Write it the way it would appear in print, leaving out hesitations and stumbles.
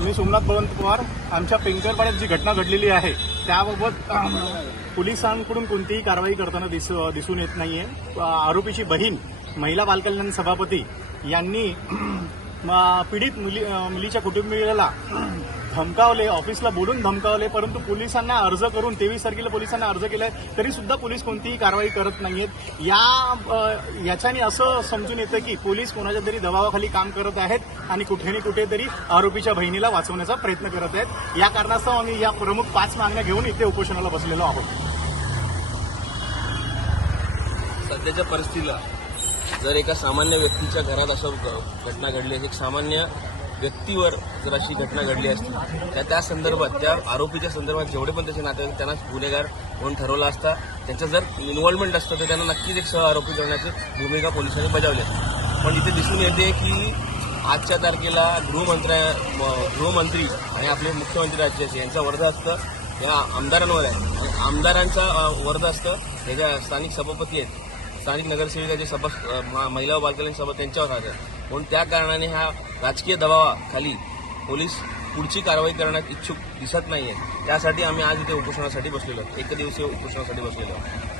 मी सोमनाथ बळवंत पवार. आमच्या पेंकरपाड्यात जी घटना घडलेली आहे त्याबाबत पोलिसांकडून कोणतीही कारवाई करताना दिसून येत नाहीये. आरोपीची बहीण महिला बालकल्याण सभापती यांनी पीडित मुलीच्या कुटुंबियाला धमकावले, ऑफिसला बोलून धमकावले, परंतु पोलिसांना अर्ज करून 23 तारखेला पोलिसांना अर्ज केलाय तरी सुद्धा पोलीस कोणतीही कारवाई करत नाहीयेत. याच्याने असं समजून येतं की पोलीस कोणाच्या तरी दबावाखाली काम करत आहेत आणि कुठे ना कुठेतरी आरोपीच्या बहिणीला वाचवण्याचा प्रयत्न करत आहेत. या कारणास्तव आम्ही या प्रमुख 5 मागण्या घेऊन इथे उपोषणाला बसलेलो आहोत. सध्याच्या परिस्थितीला जर एका सामान्य व्यक्तीच्या घरात असं घटना घडली, एक सामान्य व्यक्तीवर जर अशी घटना घडली असती तर त्या संदर्भात, त्या आरोपीच्या संदर्भात जेवढे पण त्याचे नातेवाईक त्यांना गुन्हेगार म्हणून ठरवला असता. त्यांचं जर इन्व्हॉल्वमेंट असतं तर त्यांना नक्कीच एक सह आरोपी करण्याची भूमिका पोलिसांनी बजावली असती. पण इथे दिसून येते की आजच्या तारखेला गृहमंत्री आणि आपले मुख्यमंत्री राज्याचे यांचा वर्धास्त या आमदारांवर आहे. आणि आमदारांचा वर्धास्त हे ज्या स्थानिक सभापती आहेत, स्थानिक नगरसेविकाचे महिला व बालकल्याण सभा त्यांच्यावर आहे. म्हणून त्या कारणाने ह्या राजकीय दबावाखाली पोलीस पुढची कारवाई करण्यात इच्छुक दिसत नाहीये. त्यासाठी आम्ही आज इथे उपोषणासाठी बसलेलो आहोत, एकदिवसीय उपोषणासाठी बसलेलो आहोत.